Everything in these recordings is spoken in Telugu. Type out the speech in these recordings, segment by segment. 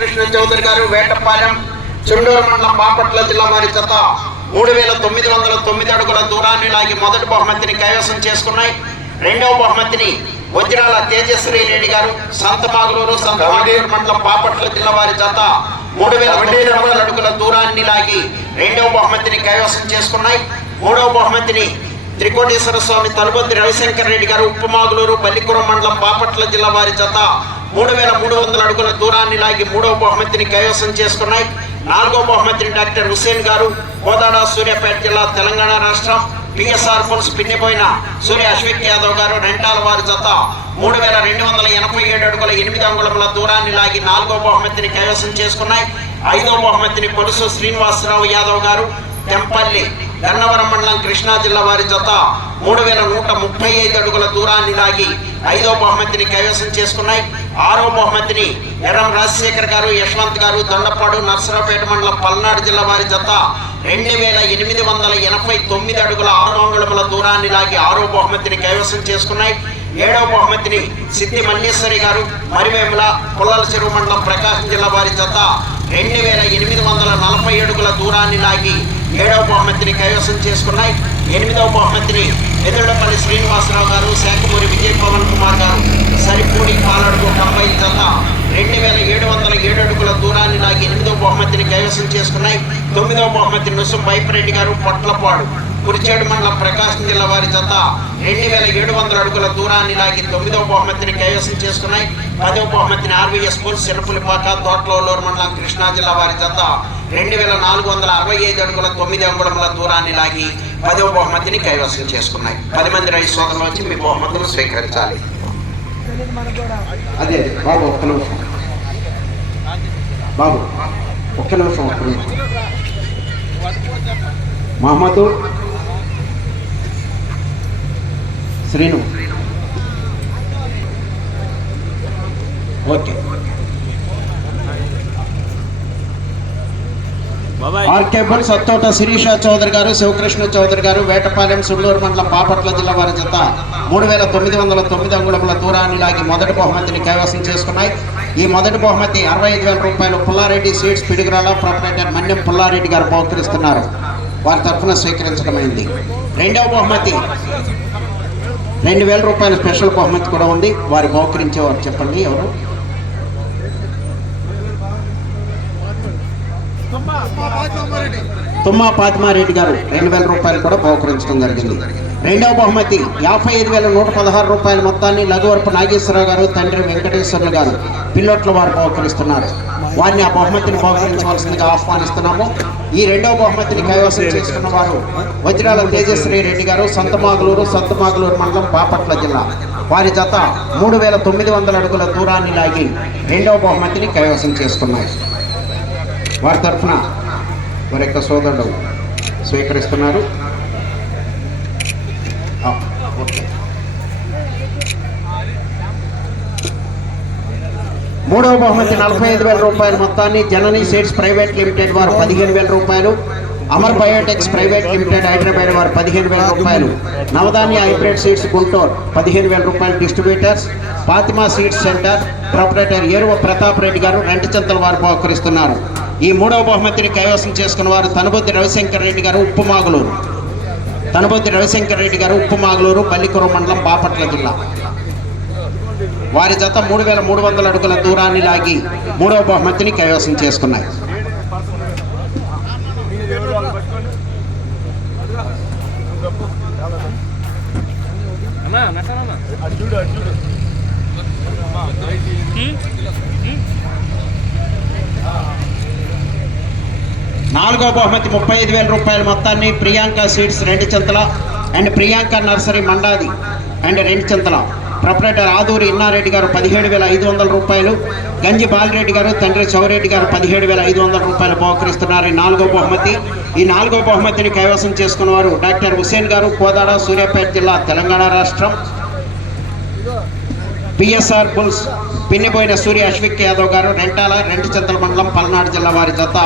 కృష్ణ చౌదరి గారు వేటపాలెం చుండూరు మండలం బాపట్ల జిల్లా వారి జత మూడు వేల తొమ్మిది వందల తొమ్మిది అడుగుల దూరాన్ని లాగి మొదటి బహుమతిని కైవసం చేసుకున్నాయి. రెండవ బహుమతిని వజ్రాల తేజశ్రీ రెడ్డి గారు సంతమాగులూరు సంతమాగులూరు మండలం బాపట్ల జిల్లా వారి జత మూడు వేల తొమ్మిది వందల అడుగుల దూరాన్ని లాగి రెండవ బహుమతిని కైవసం చేసుకున్నాయి. మూడవ బహుమతిని త్రికోటేశ్వర స్వామి తలుపతి రవిశంకర్ రెడ్డి గారు ఉప్పుమాగులూరు పల్లిపురం మండలం బాపట్ల జిల్లా వారి జత మూడు వేల మూడు వందల అడుగుల దూరాన్ని లాగి మూడవ బహుమతిని కైవసం చేసుకున్నాయి. నాలుగో బహుమతిని డాక్టర్ హుస్సేన్ గారు. కోదాడ సూర్యాపేట జిల్లా తెలంగాణ రాష్ట్రం. పిఎస్ఆర్ పుల్స్ పిన్నిపోయిన సూర్య అశ్విక్ యాదవ్ గారు రెంటాల వారి జత. మూడు వేల రెండు వందల ఎనభై ఏడు అడుగుల ఎనిమిది అంగుళముల దూరాన్ని లాగి నాలుగో బహుమతిని కైవసం చేసుకున్నాయి. ఐదో బహుమతిని పొలుసు శ్రీనివాసరావు యాదవ్ గారు. తెంపల్లి గన్నవరం మండలం కృష్ణా జిల్లా వారి జత. మూడు వేల నూట ముప్పై ఐదు అడుగుల దూరాన్ని లాగి ఐదో బహుమతిని కైవసం చేసుకున్నాయి. ఆరో బహుమతిని ఎర్రం రాజశేఖర్ గారు యశ్వంత్ గారు దొండపాడు నర్సరావుపేట మండలం పల్నాడు జిల్లా వారి జత రెండు వేల ఎనిమిది వందల ఎనభై తొమ్మిది అడుగుల ఆరు అంగుళముల దూరాన్ని లాగి ఆరో బహుమతిని కైవసం చేసుకున్నాయి. ఏడవ బహుమతిని సిద్ధి మల్లేశ్వరి గారు మరివేముల పుల్లల చెరువు మండలం ప్రకాశం జిల్లా వారి జత రెండు వేల ఎనిమిది వందల నలభై అడుగుల దూరాన్ని లాగి ఏడవ బహుమతిని కైవసం చేసుకున్నాయి. ఎనిమిదవ బహుమతిని ఎదురుడపల్లి శ్రీనివాసరావు గారు శాఖమూరి విజయ్ పవన్ కుమార్ గారు సరిపూడి పాలడుగు కంబైల్ జత రెండు వేల ఏడు వందల ఏడు అడుగుల దూరాన్ని లాగి ఎనిమిదవ బహుమతిని కైవసం చేసుకున్నాయి. తొమ్మిదవ బహుమతి నుసు బైపరెడ్డి గారు పొట్లపాడు. కురిచేడు మండలం ప్రకాశం జిల్లా వారి జత రెండు వేల ఏడు వందల అడుగుల దూరాన్ని లాగి తొమ్మిదవ బహుమతిని కైవసం చేసుకున్నాయి. పదవ బహుమతిని ఆర్వీఎస్ స్కూల్ సిరపులిపాక తోటలూరు మండలం కృష్ణా జిల్లా వారి జత రెండు వేల నాలుగు వందల అరవై ఐదు అడుగుల తొమ్మిది అంగుళముల దూరాన్ని లాగి పదవ బహుమతిని కైవసం చేసుకున్నాయి. పది మంది రైతు సోదరులు వచ్చి మీ బహుమతులు స్వీకరించాలి. అదే బాబు ఒక్క నిమిషం. బాబు ఒక్క నిమిషం ఒక్క నిమిషం. మహమ్మద్ శ్రీను. ఓకే. ఆర్కేబుల్ సత్తోట శిరీష చౌదరి గారు శివకృష్ణ చౌదరి గారు వేటపాలెం సుళ్ళూరు మండలం పాపట్ల జిల్లా వారి జత మూడు వేల తొమ్మిది వందల తొమ్మిది అంగుళముల దూరాన్ని లాగి మొదటి బహుమతిని కైవసం చేసుకున్నాయి. ఈ మొదటి బహుమతి అరవై ఐదు వేల రూపాయలు పుల్లారెడ్డి స్వీట్స్ పిడుగురాల ప్రొపరేటర్ మన్యం పుల్లారెడ్డి గారు బహుకరిస్తున్నారు. వారి తరఫున స్వీకరించడమైంది రెండవ బహుమతి రెండు వేల రూపాయల స్పెషల్ బహుమతి కూడా ఉంది. వారి బహుకరించేవారు చెప్పండి ఎవరు? తుమ్మా పాతిమారెడ్డి గారు రెండు వేల రూపాయలు కూడా బహుకరించడం జరిగింది. రెండవ బహుమతి యాభై ఐదు వేల నూట పదహారు రూపాయల మొత్తాన్ని లఘువరపు నాగేశ్వరరావు గారు తండ్రి వెంకటేశ్వర్లు గారు పిల్లోట్ల వారు బహుకరిస్తున్నారు. వారిని ఆ బహుమతిని బహుకరించవలసిందిగా ఆహ్వానిస్తున్నాము. ఈ రెండవ బహుమతిని కైవసం చేసుకున్న వారు వజ్రాల తేజశ్రీ రెడ్డి గారు సంతమాగులూరు సంతమాగులూరు మండలం బాపట్ల జిల్లా. వారి జత మూడు వేల తొమ్మిది వందల అడుగుల దూరాన్ని లాగి రెండవ బహుమతిని కైవసం చేసుకున్నారు వారి తరఫున వారి యొక్క సోదరుడు స్వీకరిస్తున్నారు ఓకే. మూడవ బహుమతి నలభై ఐదు వేల రూపాయల మొత్తాన్ని జననీ సీడ్స్ ప్రైవేట్ లిమిటెడ్ వారు పదిహేను వేల రూపాయలు Amar biotechs private limited Hyderabad వారు పదిహేను వేల రూపాయలు నవధాన్య హైబ్రిడ్ సీడ్స్ గుంటూరు పదిహేను వేల రూపాయలు distributors Fatima seeds centre proprietor Eruva Pratap Reddy గారు రెంటచింతల వారు బహుకరిస్తున్నారు ఈ మూడవ బహుమతిని కైవసం చేసుకున్న వారు తనుబొద్ది రవిశంకర్ రెడ్డి గారు ఉప్పుమాగులూరు. తనుబొద్ది రవిశంకర్ రెడ్డి గారు ఉప్పుమాగులూరు పల్లికురం మండలం బాపట్ల జిల్లా. వారి జత మూడు వేల మూడు వందల అడుగుల దూరాన్ని లాగి మూడవ బహుమతిని కైవసం చేసుకున్నాయి. నాలుగో బహుమతి ముప్పై ఐదు వేల రూపాయల మొత్తాన్ని ప్రియాంక స్వీట్స్ రెండు చింతల and Priyanka nursery Mandadi and రెండు చింతల. ప్రొపరేటర్ ఆదూరి ఇన్నారెడ్డి గారు పదిహేడు వేల ఐదు వందల రూపాయలు గంజి బాలరెడ్డి గారు తండ్రి చౌరెడ్డి గారు పదిహేడు వేల ఐదు వందల రూపాయలు బహుకరిస్తున్నారు ఈ నాలుగో బహుమతి. ఈ నాలుగో బహుమతిని కైవసం చేసుకున్నవారు డాక్టర్ హుసేన్ గారు కోదాడ సూర్యాపేట జిల్లా తెలంగాణ రాష్ట్రం. పిఎస్ఆర్ బుల్స్ పిన్నిపోయిన సూర్య అశ్విక్ యాదవ్ గారు రెంటాల రెండు చింతల మండలం పల్నాడు జిల్లా వారి జత.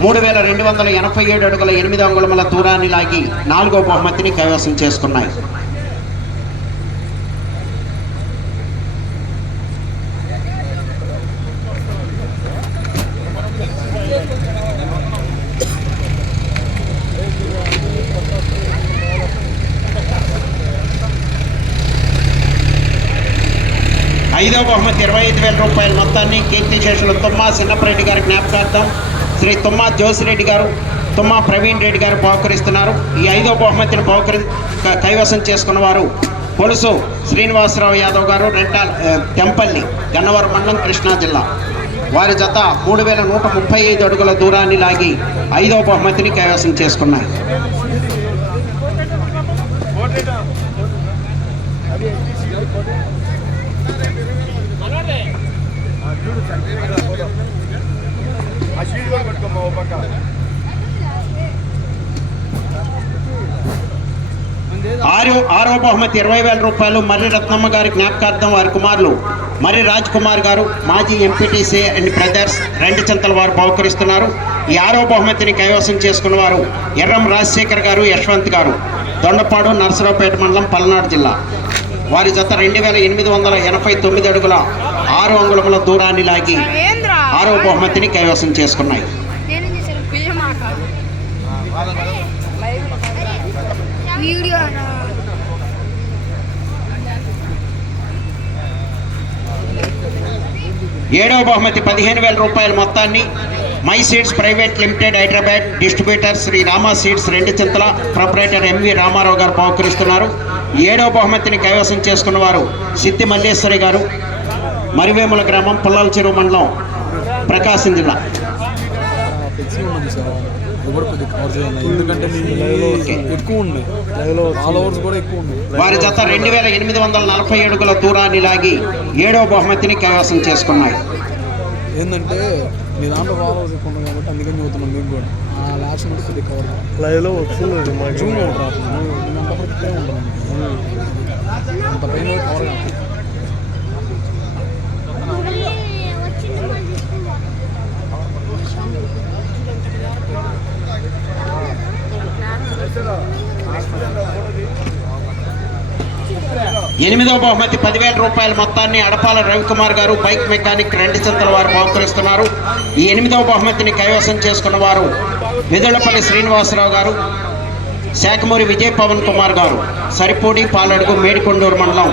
మూడు వేల రెండు వందల ఎనభై ఏడు అడుగుల ఎనిమిది అంగుళముల దూరాన్ని లాగి నాలుగో బహుమతిని కైవసం చేసుకున్నాయి. ఐదో బహుమతి ఇరవై ఐదు వేల రూపాయల మొత్తాన్ని కీర్తి చేసిన తుమ్మా చిన్నప్పరెడ్డి గారి జ్ఞాపకార్థం శ్రీ తుమ్మా జోసిరెడ్డి గారు తుమ్మా ప్రవీణ్ రెడ్డి గారు బహుకరిస్తున్నారు ఈ ఐదో బహుమతిని బహుకరి కైవసం చేసుకున్న వారు పొలుసు శ్రీనివాసరావు యాదవ్ గారు రెంటాల్ ఆ, తెంపల్లి గన్నవరం మండలం కృష్ణా జిల్లా వారి జత మూడు వేల నూట ముప్పై ఐదు అడుగుల దూరాన్ని లాగి ఐదో బహుమతిని కైవసం చేసుకున్నారు ఆ షీట్ కూడా పెట్టుకోమ్మా ఓ పక్క ఆరు ఆరో బహుమతి ఇరవై వేల రూపాయలు మర్రి రత్నమ్మ గారి జ్ఞాపకార్థం వారి కుమారులు మర్రి రాజ్ కుమార్ గారు మాజీ ఎంపీటీసీ అండ్ బ్రదర్స్ రెండు చింతల వారు బహుకరిస్తున్నారు. ఈ ఆరో బహుమతిని కైవసం చేసుకున్న వారు ఎర్రం రాజశేఖర్ గారు యశ్వంత్ గారు. దొండపాడు నరసరావుపేట మండలం పల్నాడు జిల్లా. వారి జత రెండు వేల ఎనిమిది వందల ఎనభై తొమ్మిది అడుగుల ఆరు అంగుళముల దూరాన్ని లాగి ఆరో బహుమతిని కైవసం చేసుకున్నాయి. ఏడవ బహుమతి పదిహేను వేల రూపాయల మొత్తాన్ని my seeds private limited Hyderabad distributor Shri Rama seeds రెండు చింతల ప్రొపరేటర్ ఎంవి రామారావు గారు బహుకరిస్తున్నారు. ఏడవ బహుమతిని కైవసం చేసుకున్న వారు సిద్ధి మల్లేశ్వరి గారు మరివేముల గ్రామం పుల్లల చెరువు మండలం ప్రకాశం జిల్లా. వారి జత రెండు వేల ఎనిమిది వందల నలభై అడుగుల దూరాన్ని లాగి ఏడవ బహుమతిని కైవసం చేసుకున్నాయి. ఏంటంటే మీ దాంట్లో ఫాలోవర్స్ ఎక్కువ ఉంది కాబట్టి అందుకని చదువుతున్నాం మీకు కూడా. ఆ లాస్ట్ నుంచి కొద్దిగా కవర్ లైవ్లో వస్తుంది జూమ్ ఒకటి రాత్రి నేను అంత పడితే ఉంటాను అంత పైన కవర్ కాదు ఎనిమిదవ బహుమతి పదివేల రూపాయల మొత్తాన్ని అడపాల రవికుమార్ గారు బైక్ మెకానిక్ రెండు చింతల వారు బహుకరిస్తున్నారు. ఈ ఎనిమిదవ బహుమతిని కైవసం చేసుకున్న వారు మిదళ్ళపల్లి శ్రీనివాసరావు గారు శాఖమూరి విజయ్ పవన్ కుమార్ గారు సరిపూడి పాలడుగు మేడికొండూరు మండలం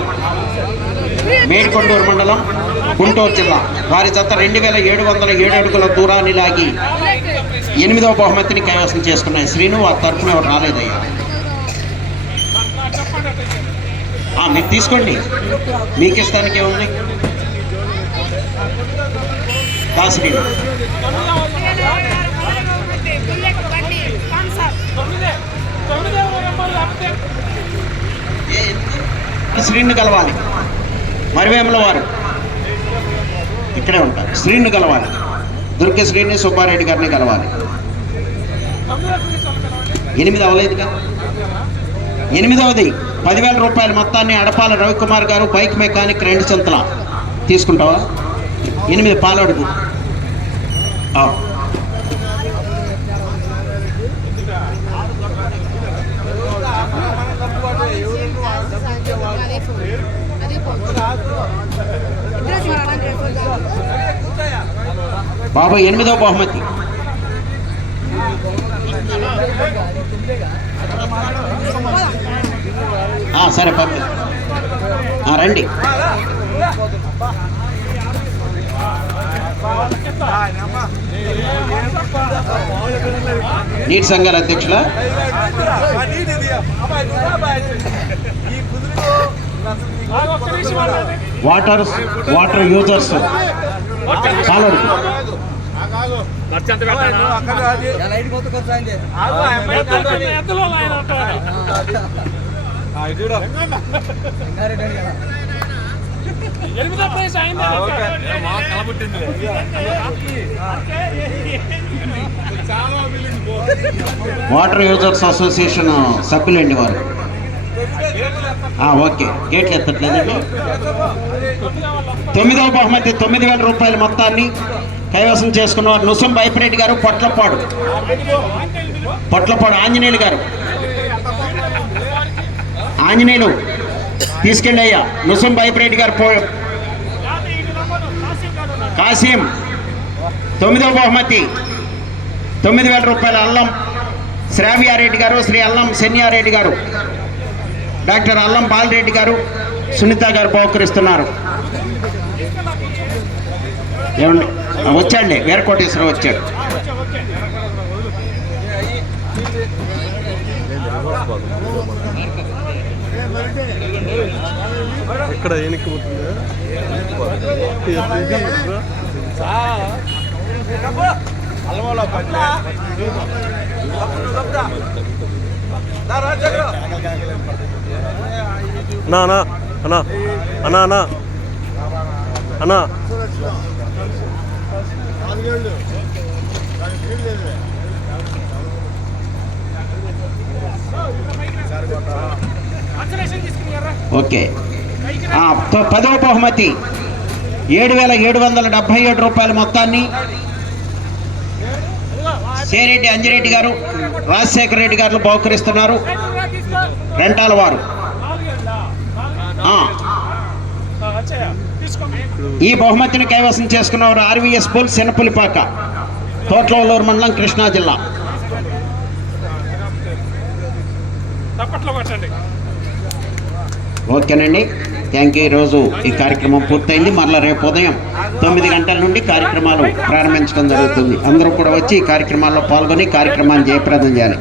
మేడికొండూరు మండలం గుంటూరు జిల్లా. వారి జత రెండు వేల ఏడు వందల ఏడు అడుగుల దూరాన్ని లాగి ఎనిమిదవ బహుమతిని కైవసం చేసుకున్నాయి. శ్రీను వారి తరఫున ఎవరు రాలేదయ్యా ఆ, మీరు తీసుకోండి. మీకు ఇస్తానికి ఏముంది? దాసరి శ్రీని కలవాలి. మరివేముల వారు. ఇక్కడే ఉంటారు. శ్రీని కలవాలి. దుర్గ శ్రీని సుబ్బారెడ్డి గారిని కలవాలి. ఎనిమిది అవ్వలేదుగా ఎనిమిదవది పదివేల రూపాయల మొత్తాన్ని అడపాల రవికుమార్ గారు బైక్ మెకానిక్ రెండు సంతల. తీసుకుంటావా? ఎనిమిది పాలడుగు. ఆ. బాబు ఎనిమిదవ బహుమతి. సరే పర్లేదు. రండి. నీటి సంఘాల అధ్యక్షుల వాటర్ వాటర్ యూజర్స్. పాలడు వాటర్ యూజర్స్ అసోసియేషన్ సభ్యులండి వారు. ఆ, ఓకే. గేట్లు ఎత్తట్లేదండి తొమ్మిదవ బహుమతి తొమ్మిది వేల రూపాయల మొత్తాన్ని కైవసం చేసుకున్నవారు నుసం బైపిరెడ్డి గారు పొట్లపాడు. పొట్లపాడు ఆంజనేయులు గారు. ఆంజనేయులు తీసుకెళ్ళయ్యా నుసం బైపిరెడ్డి గారు పో కాసీం తొమ్మిదవ బహుమతి. తొమ్మిది వేల రూపాయల అల్లం శ్రావ్యారెడ్డి గారు శ్రీ అల్లం శన్యారెడ్డి గారు. డాక్టర్ అల్లం బాలరెడ్డి గారు సునీత గారు బహుకరిస్తున్నారు. ఏమండి? వచ్చాండి వీరకోటేశ్వరం వచ్చాడు ఇక్కడ వెనక్కి పోతుంది అన్నా అన్నా అన్నా అన్నా అన్నా అన్నా. ఓకే. పదవ బహుమతి. ఏడు వేల ఏడు వందల డెబ్బై ఏడు రూపాయల మొత్తాన్ని సేరెడ్డి అంజిరెడ్డి గారు రాజశేఖర రెడ్డి గారు బహుకరిస్తున్నారు. రెంటాల వారు. ఆ, ఈ బహుమతిని కైవసం చేసుకున్నవారు ఆర్వీఎస్ స్కూల్ శనపులిపాక తోట్లవలూరు మండలం కృష్ణా జిల్లా. ఓకేనండి. Thank you. ఈరోజు ఈ కార్యక్రమం పూర్తయింది. మరలా రేపు ఉదయం తొమ్మిది గంటల నుండి కార్యక్రమాలు ప్రారంభించడం జరుగుతుంది. అందరూ కూడా వచ్చి ఈ కార్యక్రమాల్లో పాల్గొని కార్యక్రమాన్ని జయప్రదం చేయాలి.